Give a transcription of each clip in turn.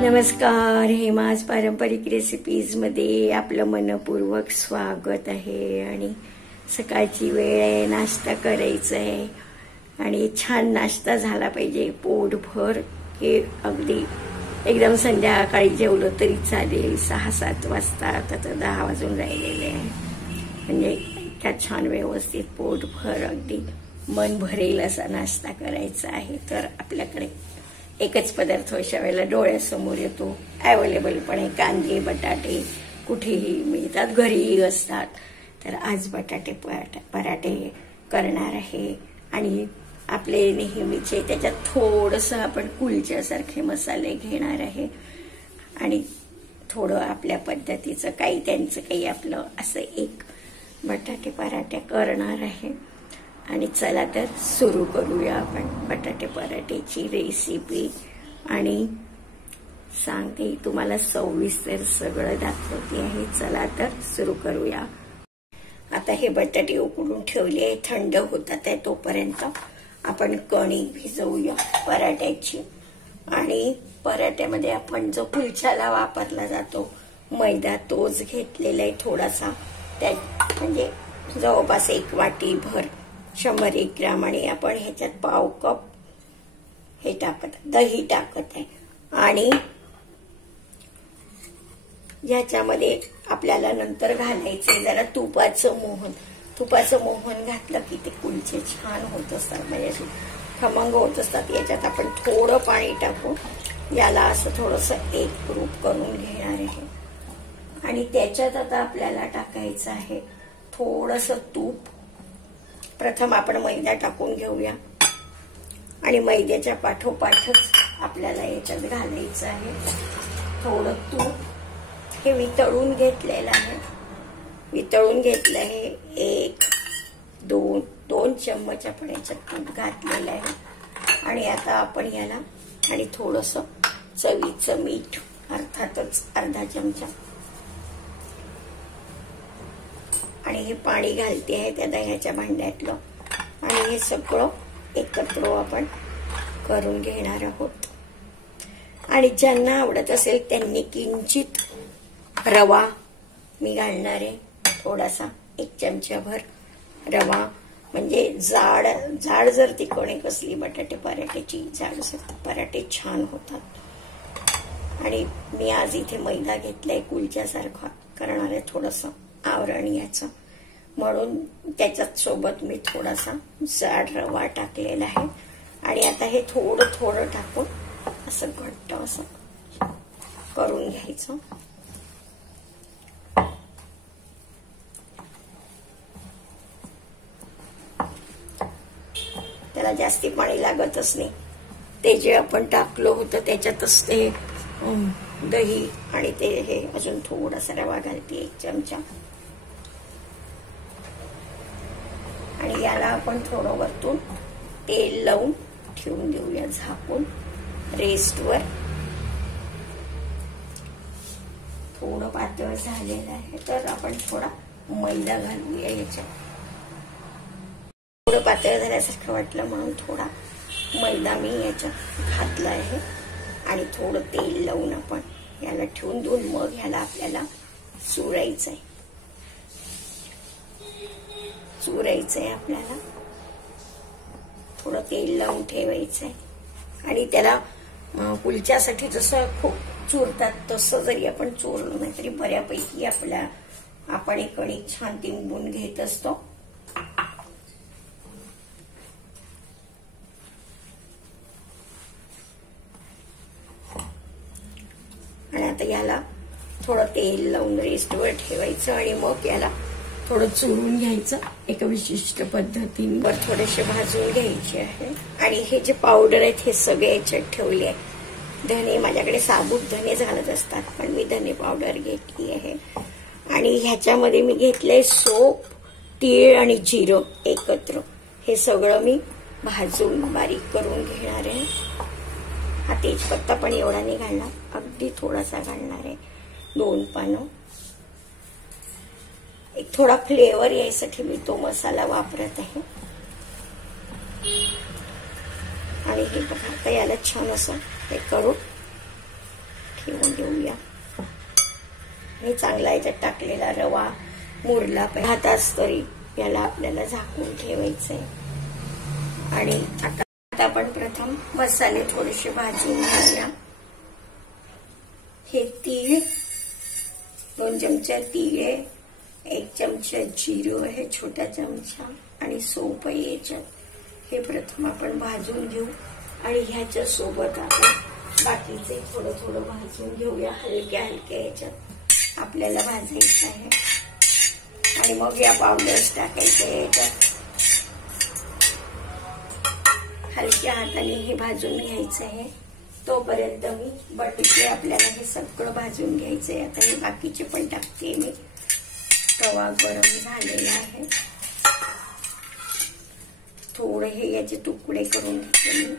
नमस्कार, हेमाज पारंपरिक रेसिपीज मध्ये आपलं मनपूर्वक स्वागत आहे। आणि सकाळची वेळ आहे, नाश्ता करायचा आहे आणि छान नाश्ता झाला पाहिजे, पोटभर। हे अगदी एकदम संध्याकाळी जेवलो तरी चालेल, 6-7 वाजता, आता तर 10 वाजून राहिलेले आहे। म्हणजे त्या छान व्यवस्थित पोटभर अगदी मन भरेल असा नाश्ता करायचा आहे। तर आपल्याकडे एकच पदार्थ अशा वेळेला डोळ्यासमोर येतो, अवेलेबल पण आहे। कांदे बटाटे कुठेही मिळतात, घरीही असतात। तर आज बटाटे पराठे करणार आहे आणि आपले नेहमीचे त्याच्यात थोडंसं आपण कुलच्यासारखे मसाले घेणार आहे आणि थोडं आपल्या पद्धतीचं काही, त्यांचं काही, आपलं असं एक बटाटे पराठे करणार आहे। आणि चला तर सुरू करूया आपण बटाटे पराठेची रेसिपी। आणि सांगते तुम्हाला सविस्तर सगळं दाखवते आहे। चला तर सुरू करूया। आता हे बटाटे उकडून ठेवले, थंड होतात आहे, तोपर्यंत आपण कणिक भिजवूया पराठ्याची। आणि पराठ्यामध्ये आपण जो कुलच्याला वापरला जातो मैदा, तोच घेतलेला आहे थोडासा, त्यात म्हणजे जवळपास 1 वाटी भर 100 ग्राम। आणि आपण ह्याच्यात पाव कप हे दही टाकत आहे। आणि ह्याच्यामध्ये आपल्याला नंतर घालायचे जरा तुपाचं मोहन। तुपाचं मोहन घातलं की ते कुलचे छान होत असतात, म्हणजे खमंग होत असतात। याच्यात आपण थोडं पाणी टाकू, याला असं थोडंसं एक रूप करून घेणार आहे। आणि त्याच्यात आता आपल्याला टाकायचं आहे थोडंसं तूप। प्रथम आपण मैदा टाकून घेऊया आणि मैद्याच्या पाठोपाठच आपल्याला याच्यात घालायचं आहे थोडं तूप। हे वितळून घेतलेलं आहे, वितळून घेतलं आहे। 1-2 चम्मच आपण याच्यात तूप घातलेलं आहे। आणि आता आपण याला आणि थोडंसं चवीचं मीठ, अर्थातच अर्धा चमचा, आणि हे पाणी घालते आहे त्या दह्याच्या भांड्यातलं। आणि हे सगळं एकत्र आपण करून घेणार आहोत। आणि ज्यांना आवडत असेल त्यांनी किंचित रवा मी घालणार आहे, थोडासा 1 चमचाभर रवा, म्हणजे जाड जर तिकोणे कसली बटाटे पराठ्याची जाड पराठे छान होतात। आणि मी आज इथे मैदा घेतलाय, कुलच्यासारखा करणार आहे, थोडंसं आवरण याचं, म्हणून त्याच्यात सोबत मी थोडासा जाड रवा टाकलेला आहे। आणि आता हे थोडं थोडं टाकून असं घट्ट असं करून घ्यायचं। त्याला जास्ती पाणी लागतच नाही, ते जे आपण टाकलं होतं त्याच्यातच ते दही आणि ते हे अजून थोडासा रवा घालते 1 चमचा। आणि याला आपण थोडं वरतून तेल लावून ठेवून देऊया झाकून रेस्टवर। थोडं पातळ झालेलं आहे तर आपण थोडा मैदा घालूया याच्यात। थोडं पातळ झाल्यासारखं वाटलं म्हणून थोडा मैदा मी याच्यात घातला आहे। आणि थोडं तेल लावून आपण याला ठेवून देऊन मग याला आपल्याला चुरायचं आहे, आपल्याला थोडं तेल लावून ठेवायचं आहे। आणि त्याला कुलच्यासाठी जसं खूप चुरतात तसं जरी आपण चोरलं नाही तरी बऱ्यापैकी आपण एक कणिक छान तिंबून घेत असतो। आणि आता याला थोडं तेल लावून रेस्टवर ठेवायचं आणि मग याला थोडं चुरून घ्यायचं एका विशिष्ट पद्धतीने, थोडेसे भाजून घ्यायचे आहे। आणि हे जे पावडर आहेत हे सगळे याच्यात ठेवले आहे। धने, माझ्याकडे साबूत धने घालत असतात, पण मी धने पावडर घेतली आहे। आणि ह्याच्यामध्ये मी घेतलंय सोप, तीळ आणि जिरं एकत्र, हे सगळं मी भाजून बारीक करून घेणार आहे। हा तेजपत्ता पण एवढा नाही घालणार, अगदी थोडासा घालणार आहे, 2 पानं। एक थोडा फ्लेवर यायसाठी मी तो मसाला वापरत आहे। आणि हे बघा आता याला छान असं हे करून ठेवून घेऊया आणि चांगला याच्यात टाकलेला रवा मुरला पाहिजे. 10 तास तरी याला आपल्याला झाकून ठेवायचंय. आणि आता आपण प्रथम मसाले थोडेसे भाजून घेऊया. हे तीळ, 2 चमचा तीळ आहे, 1 चमचा जिरं आहे छोटा चमचा आणि सोप आहे याच्यात. हे प्रथम आपण भाजून घेऊ आणि ह्याच्या सोबत आपण बाकीचे थोडं थोडं भाजून घेऊया. हलक्या हलक्या याच्यात आपल्याला भाजायचं आहे. आणि मग या पावडर्स टाकायचे याच्यात. हलक्या हाताने हे भाजून घ्यायचं आहे. तोपर्यंत मी बटाटे आपल्याला हे सगळं भाजून घ्यायचंय. आता हे बाकीचे पण टाकते मी. तवा गरम झालेला आहे. थोडे हे याचे तुकडे करून घेते मी.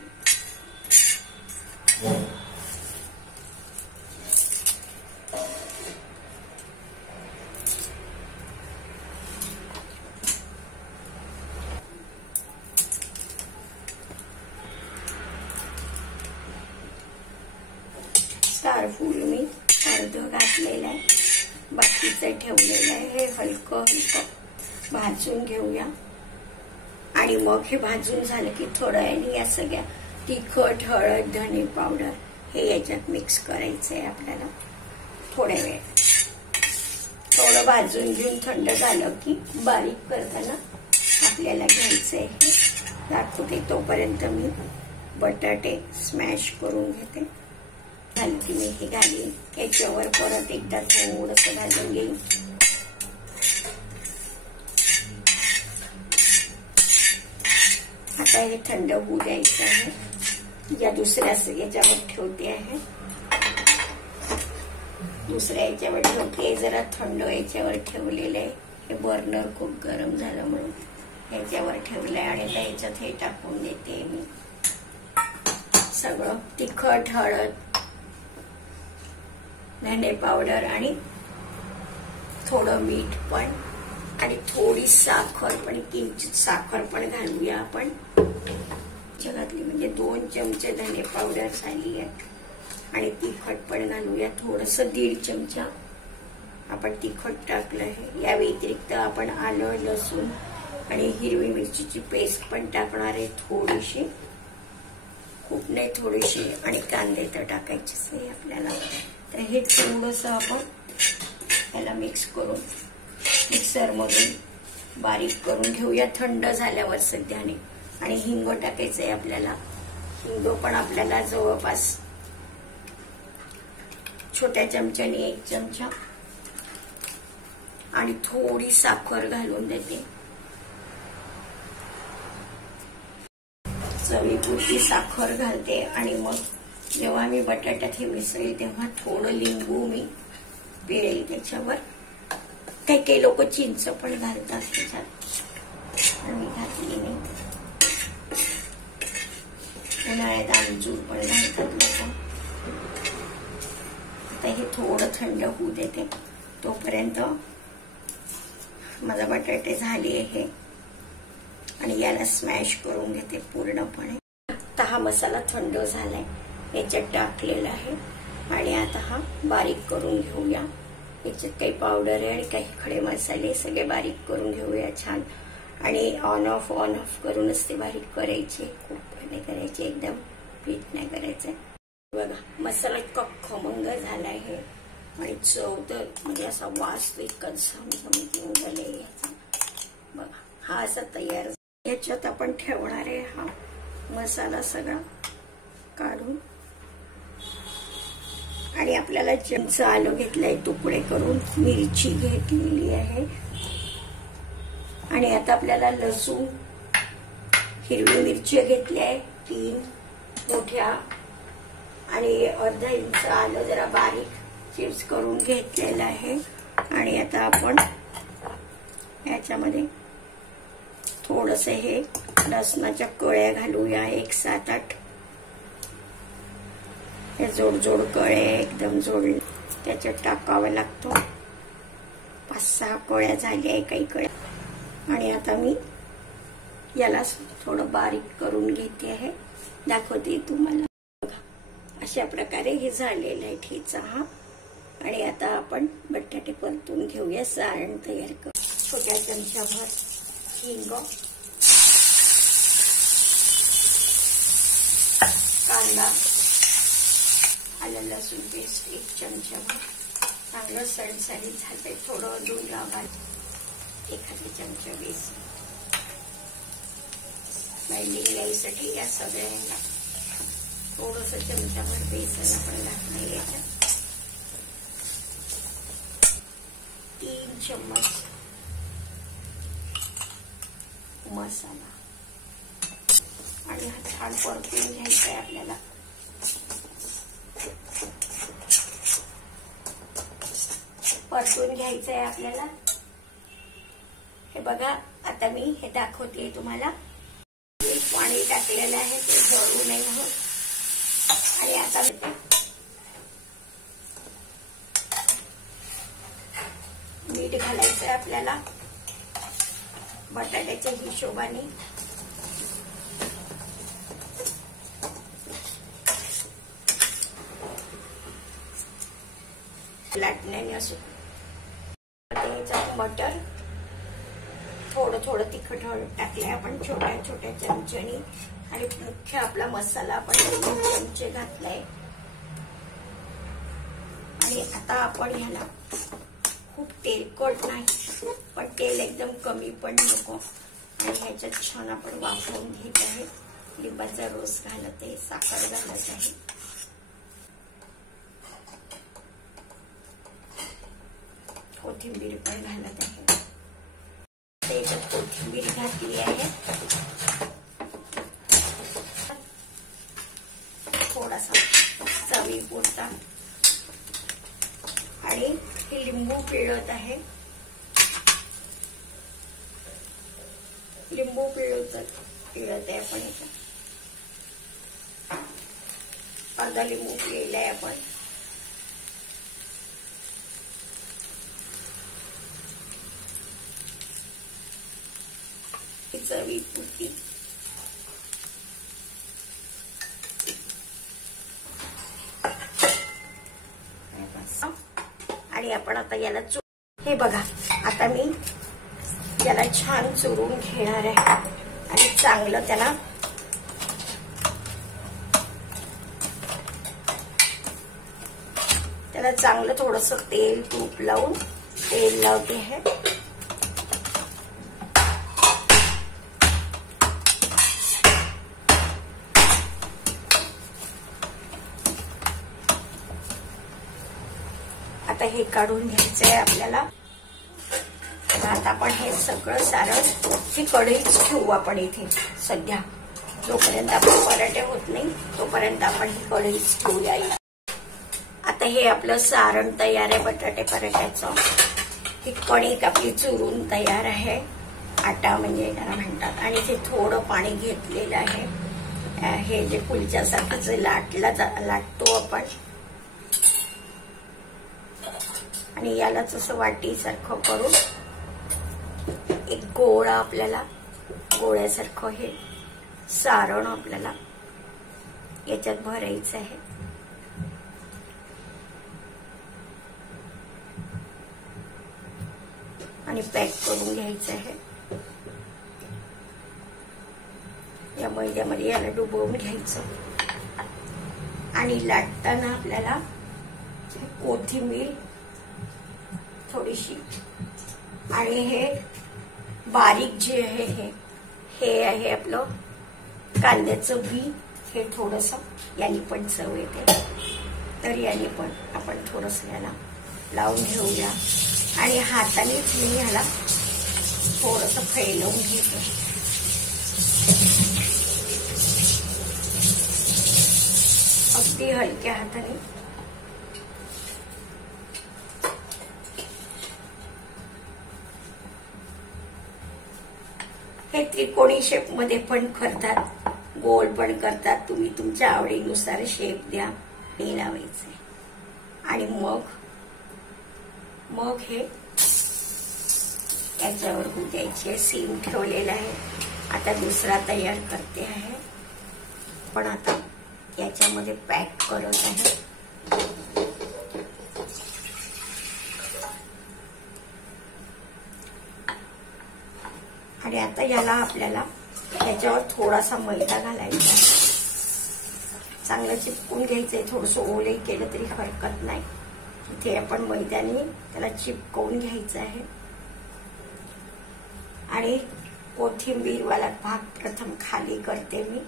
स्टारफूल मी अर्ध घातलेलं आहे, बाकीचं ठेवलेलं आहे. हे हलकं हलकं भाजून घेऊया. आणि मग हे भाजून झालं की थोड्या वेळाने या सगळ्या तिखट, हळद, धणे पावडर हे याच्यात मिक्स करायचंय आपल्याला. थोड्या वेळ थोडं भाजून घेऊन थंड झालं की बारीक करताना आपल्याला घ्यायचंय. हे दाखवते. तोपर्यंत मी बटाटे स्मॅश करून घेते. हलकी मी हे घालीन. याच्यावर परत एकदा थोडंसं भाजून घेईन. आता हे थंड होऊ द्यायचं आहे. या दुसऱ्या याच्यावर ठेवते आहे. दुसऱ्या याच्यावर ठेवते. जरा थंड याच्यावर ठेवलेलं आहे. हे बर्नर खूप गरम झालं म्हणून याच्यावर ठेवलंय. आणि आता याच्यात हे टाकून देते मी सगळं. तिखट, हळद, धणे पावडर आणि थोडं मीठ पण आणि थोडी साखर पण, किंचित साखर पण घालूया आपण जगातली. म्हणजे 2 चमचे धणे पावडर झाली आहे. आणि तिखट पण घालूया थोडंसं. 1.5 चमचा आपण तिखट टाकलं आहे. या व्यतिरिक्त आपण आलं, लसूण आणि हिरवी मिरचीची पेस्ट पण टाकणार आहे थोडीशी, खूप नाही थोडीशी. आणि कांदे तर टाकायचेच आहे आपल्याला. तर हे थोडंसं आपण याला मिक्स करून मिक्सर मधून बारीक करून घेऊया थंड झाल्यावर सध्याने. आणि हिंग टाकायचंय आपल्याला. हिंग पण आपल्याला जवळपास छोट्या चमच्याने 1 चमचा. आणि थोडी साखर घालून देते. चवीपुरती साखर घालते. आणि मग जेव्हा मी बटाट्यात हे मिसळेल तेव्हा थोडं लिंबू मी पिळेल त्याच्यावर. काही काही लोक चिंच पण घालतात त्याच्यात. मी घातली नाही. उन्हाळ्यात आमचूर पण घालतात लोक. आता हे थोडं थंड होऊ देते. तोपर्यंत माझा बटाटे झाले आहे. आणि याला स्मॅश करून घेते पूर्णपणे. आता हा मसाला थंड झालाय. याच्यात टाकलेला आहे. आणि आता हा बारीक करून घेऊया. याच्यात काही पावडर आहे आणि काही खडे मसाले सगळे बारीक करून घेऊया छान. आणि ऑन ऑफ करूनच ते बारीक करायचे. खूप नाही करायचे, एकदम पीठ नाही करायचं. बघा मसाला इतका खमंग झाला आहे. आणि चव तर म्हणजे असा वास तो इतका झमझमीत निघाले याचा. बघा हा असा तयार. याच्यात आपण ठेवणार आहे हा मसाला सगळा काढून. आणि आपल्याला चिंच, आलं घेतलंय तुकडे करून, मिरची घेतलेली आहे. आणि आता आपल्याला लसूण, हिरवी मिरची घेतली आहे 3 मोठ्या. आणि अर्धा इंच आलं जरा बारीक चिप्स करून घेतलेलं आहे. आणि आता आपण याच्यामध्ये थोडस हे लसणाच्या कळ्या घालूया. 1 7-8 हे जोड कळे एकदम जोडले त्याच्यात टाकावं लागतो. 5-6 कळ्या झाल्या काही कळ्या. आणि आता मी याला थोडं बारीक करून घेते आहे. दाखवते तुम्हाला. अशा प्रकारे हे झालेलं आहे ठेचा हा. आणि आता आपण बटाटे परतून घेऊया. सारण तयार करू. छोट्या चमच्याभर हिंग, कांदा, आलं लसूण पेस्ट 1 चमचाभर. चांगलं सणसणीत झालंय. थोडं दूध लावायचं. 1 चमचा बेसन बाइंडिंग यायसाठी या सगळ्यांना थोडस चमचाभर बेसन आपण घातलं. याच्यात 3 चम्मच मसाला आणि हा छान परतून घ्यायचा आहे आपल्याला. परतून घ्यायचं आहे आपल्याला. हे बघा आता मी हे दाखवते तुम्हाला. पाणी टाकलेलं आहे ते जळू नये म्हणून. आणि आता मीठ घालायचं आहे आपल्याला बटाट्याच्या हिशोबाने. लाटण्याने असो. मटर थोडं थोडं तिखट टाकलंय आपण छोट्या छोट्या चमच्यानी. आणि मुख्य आपला मसाला आपण 2 चमचे घातलाय. आणि आता आपण ह्याला खूप तेलकट नाही पण तेल एकदम कमी पण नको. आणि ह्याच्यात छान आपण वाफवून घेत आहे. लिंबाचा रस घालत आहे, साखर घालत आहे. कोथिंबीर पण घालत आहे. त्याच्यात कोथिंबीर घातली आहे. थोडासा चवीपुरता. आणि हे लिंबू पिळत आहे. लिंबू पिळत आहे आपण याच्यात. अर्धा लिंबू पिळलाय आपण. चवीपुरती. आणि आपण आता याला हे बघा आता मी याला छान चुरून घेणार आहे. आणि चांगलं त्याला चांगलं थोडस तेल तूप लावून तेल लावते है. आता हे काढून घ्यायचं आहे आपल्याला. आता आपण हे सगळं सारण ही कढईच ठेवू आपण इथे सध्या. जोपर्यंत आपण पराठे होत नाही तोपर्यंत आपण ही कढईच ठेवूया. आता हे आपलं सारण तयार आहे बटाटे पराठ्याचं. ही कणिक आपली चुरून तयार आहे. आटा म्हणजे त्याला म्हणतात. आणि ते थोडं पाणी घेतलेलं आहे. हे जे कुलच्यासारखं जे लाटतो आपण. आणि यालाच असं वाटीसारखं करून एक गोळा आपल्याला गोळ्यासारखं हे सारण आपल्याला याच्यात भरायचं आहे. आणि पॅक करून घ्यायचं आहे. या मैद्यामध्ये याला डुबवून घ्यायचं. आणि लाटताना आपल्याला कोथिंबीर थोडीशी आणि हे बारीक जे आहे हे आहे आपलं कांद्याचं बी. हे थोडस याने पण चव येते. तर याने पण आपण थोडस याला लावून घेऊया. आणि हातानेच मी ह्याला थोडस फैलवून घेते. अगदी हलक्या हाताने. हे त्रिकोणी शेप मध्ये पण करतात, गोल पण करतात. तुम्ही तुमच्या आवडीनुसार शेप द्या. हे लावायचे आणि मग हे याच्यावर होऊ द्यायचे. सीम ठेवलेला आहे. आता दुसरा तयार करते आहे. पण आता याच्यामध्ये पॅक करत आहे. आणि आता याला आपल्याला याच्यावर थोडासा मैदा घालायचा आहे. चांगलं चिपकून घ्यायचंय. थोडंसं ओले केलं तरी हरकत नाही. इथे आपण मैद्याने त्याला चिपकवून घ्यायचं आहे. आणि कोथिंबीर वाला भाग प्रथम खाली करते मी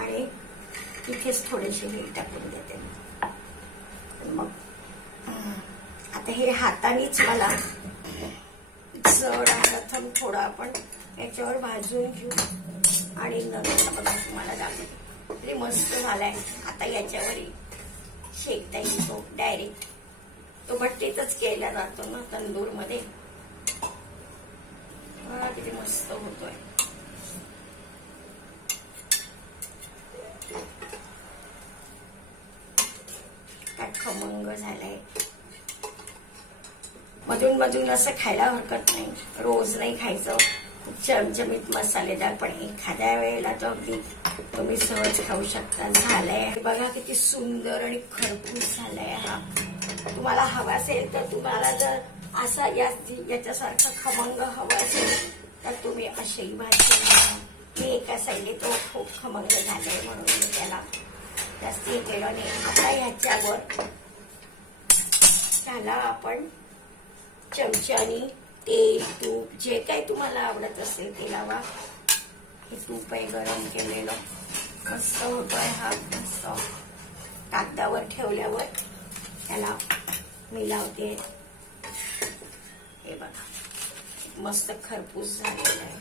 आणि तिथेच थोडेसे मीठ टाकून देते मी. मग आता हे हातानेच मला जड प्रथम थोडं आपण याच्यावर भाजून घेऊ आणि नंतर बघा तुम्हाला दाखवते. तरी मस्त झालाय. आता याच्यावर शेकता येईल तो डायरेक्ट. तो भट्टीतच केला जातो ना तंदूर मध्ये. किती मस्त होतोय. काय खमंग झालंय. मधून मधून असं खायला हरकत नाही. रोज नाही खायचं. चमचमीत मसालेदार, पण एखाद्या वेळेला तो अगदी तुम्ही सहज खाऊ शकता. झालंय बघा किती सुंदर आणि खरपूस झालाय हा. तुम्हाला हवा असेल तर तुम्हाला जर असा याच्यासारखं खमंग हवा असेल तर तुम्ही अशीही भाजी. मी एका साईडने तो खूप खमंग झालाय म्हणून मी त्याला जास्ती केलं नाही. आता ह्याच्यावर त्याला आपण चमच्यानी तेल तूप जे काही तुम्हाला आवडत असेल ते लावा. हे तूप आहे गरम केलेलं. मस्त होतोय हा. मस्त कागदावर ठेवल्यावर त्याला मी लावते. हे बघा मस्त खरपूस झालेला आहे.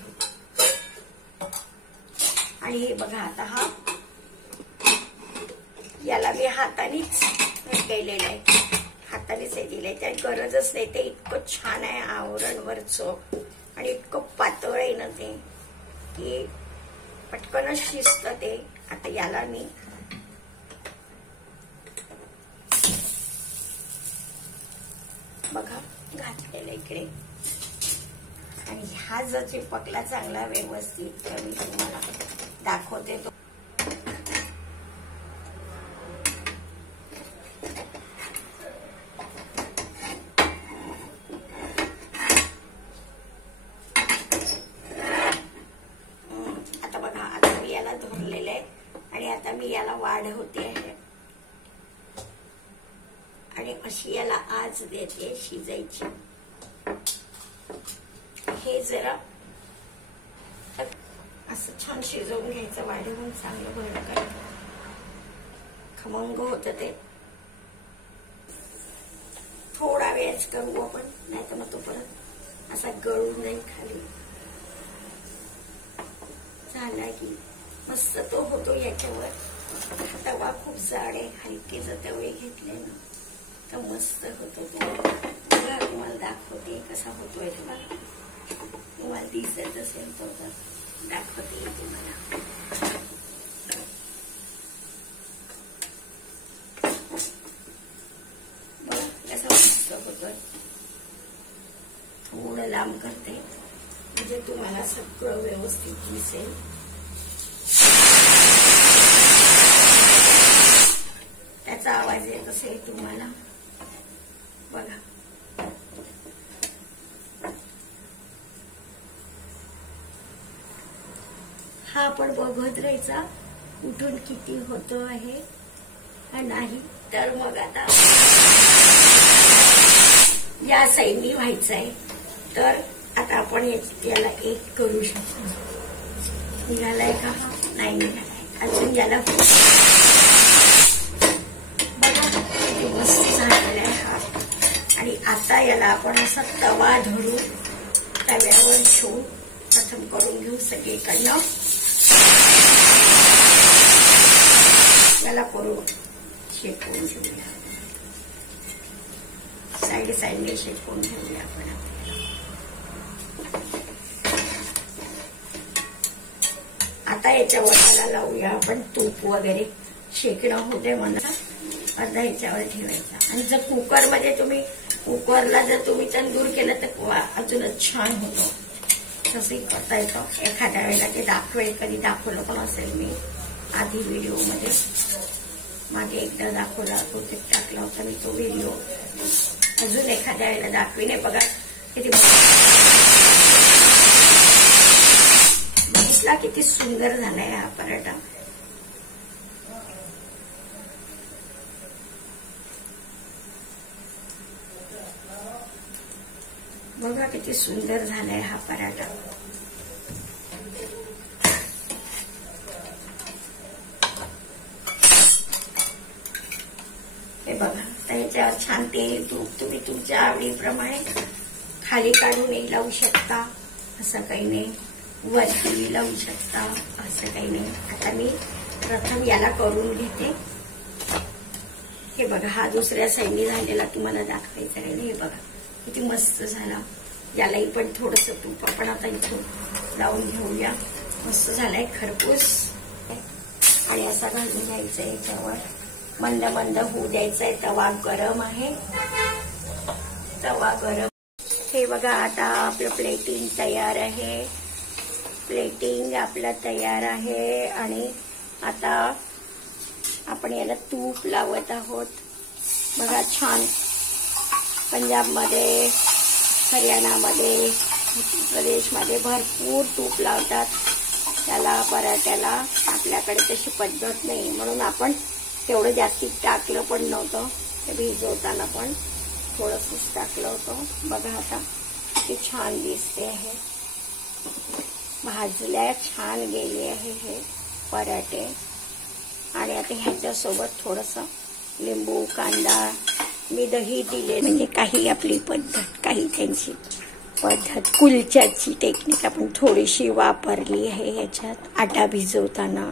आणि हे बघा आता हा याला मी हातानेच केलेलं आहे. हातानेच हे दिलंय. त्या गरजच नाही. ते इतकं छान आहे आवरण वरचं आणि इतकं पातळ आहे ना ते की पटकनच शिजतं ते. आता याला मी बघा घातलेलं इकडे. आणि हा जर चिपकला चांगला व्यवस्थित तर मी तुम्हाला दाखवते. तो आता बघा आता मी याला धरलेलं आहे आणि आता मी याला वाढवते आहे आणि अशी याला आज देते शिजायची. हे जरा असं छान शिजवून घ्यायचं. वाढवून चांगलं भरकर खमंग होत ते. थोडा वेळच करू आपण, नाही तर मग तो परत असा गळून नाही खाली. झाला की मस्त तो होतो. याच्यावर तवा खूप जाड आहे. हलके जर तवे घेतले ना तर मस्त होतो तो. बघा तुम्हाला दाखवते कसा होतोय. तुम्हाला दिसत असेल तो तर दाखवते तुम्हाला. बघा कसा मस्त होतोय. थोडं लांब करते म्हणजे तुम्हाला सगळं व्यवस्थित दिसेल. त्याचा आवाज येत असेल तुम्हाला. बघा हा आपण बघत राहायचा कुठून किती होतो आहे हा. नाही तर मग आता या साईडनी व्हायचं आहे. तर आता आपण याला एक करू शकतो. निघालाय का? नाही निघालाय अजून. याला बघा किती मस्त झालेला आहे हा. आणि आता याला आपण असा तवा धरून तव्यावर ठेवून प्रथम करून घेऊ सगळीकडनं. याला करून शेकवून घेऊया. साईडने शेकवून घेऊया आपण. आता याच्यावर त्याला लावूया आपण तूप वगैरे. शेकणं होते म्हणा अर्धा ह्याच्यावर ठेवायचा. आणि जर कुकरमध्ये तुम्ही कुकरला जर तुम्ही तंदूर केलं तर अजूनच छान होतो. तसंही करता येतं. एखाद्या वेळेला ते दाखवेल, कधी दाखवलं पण असेल मी आधी व्हिडिओमध्ये. मागे एकदा दाखवला तो ते टाकला होता मी तो व्हिडिओ. अजून एखाद्या वेळेला दाखवीने. बघा किती बघितला किती सुंदर झालाय हा पराठा. बघा किती सुंदर झालाय हा पराठा. हे बघा त्याच्यावर छान तेल तूप तुम्ही तुमच्या आवडीप्रमाणे खाली काढूनही लावू शकता, असं काही नाही. वरती लावू शकता, असं काही नाही. आता मी प्रथम याला करून घेते. हे बघा हा दुसऱ्या साईडने झालेला तुम्हाला दाखवायचा आहे. हे बघा किती मस्त झाला. यालाही पण थोडस तूप आपण आता इथून लावून घेऊया. मस्त झालाय खरपूस. आणि असा घालून घ्यायचा याच्यावर. मंद मंद होऊ द्यायचा आहे. तवा गरम आहे, तवा गरम. हे बघा आता आपलं प्लेटिंग तयार आहे. प्लेटिंग आपलं तयार आहे. आणि आता आपण याला तूप लावत आहोत. बघा छान. पंजाबमध्ये, हरियाणामध्ये, उत्तर प्रदेशमध्ये भरपूर तूप लावतात त्याला पराठ्याला. आपल्याकडे तशी पद्धत नाही म्हणून आपण तेवढं जास्तीत टाकलं पण नव्हतं. ते भिजवताना पण थोडंसंच टाकलं होतं. बघा आता किती छान दिसते आहे. भाजल्या छान गेले आहे हे पराठे. आणि आता ह्याच्यासोबत थोडंसं लिंबू, कांदा, मी दही दिले. म्हणजे काही आपली पद्धत, काही त्यांची पद्धत. कुलच्याची टेक्निक आपण थोडीशी वापरली आहे ह्याच्यात. आटा भिजवताना,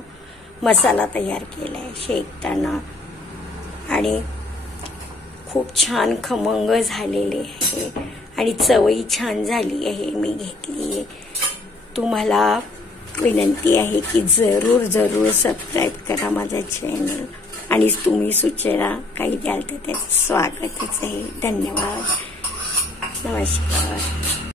मसाला तयार केलाय शेकताना. आणि खूप छान खमंग झालेले आहे. आणि चवही छान झाली आहे. मी घेतली आहे. तुम्हाला विनंती आहे की जरूर जरूर सबस्क्राईब करा माझा चॅनल. आणि तुम्ही सूचना काही द्याल तर त्याचं स्वागतच आहे. धन्यवाद. नमस्कार.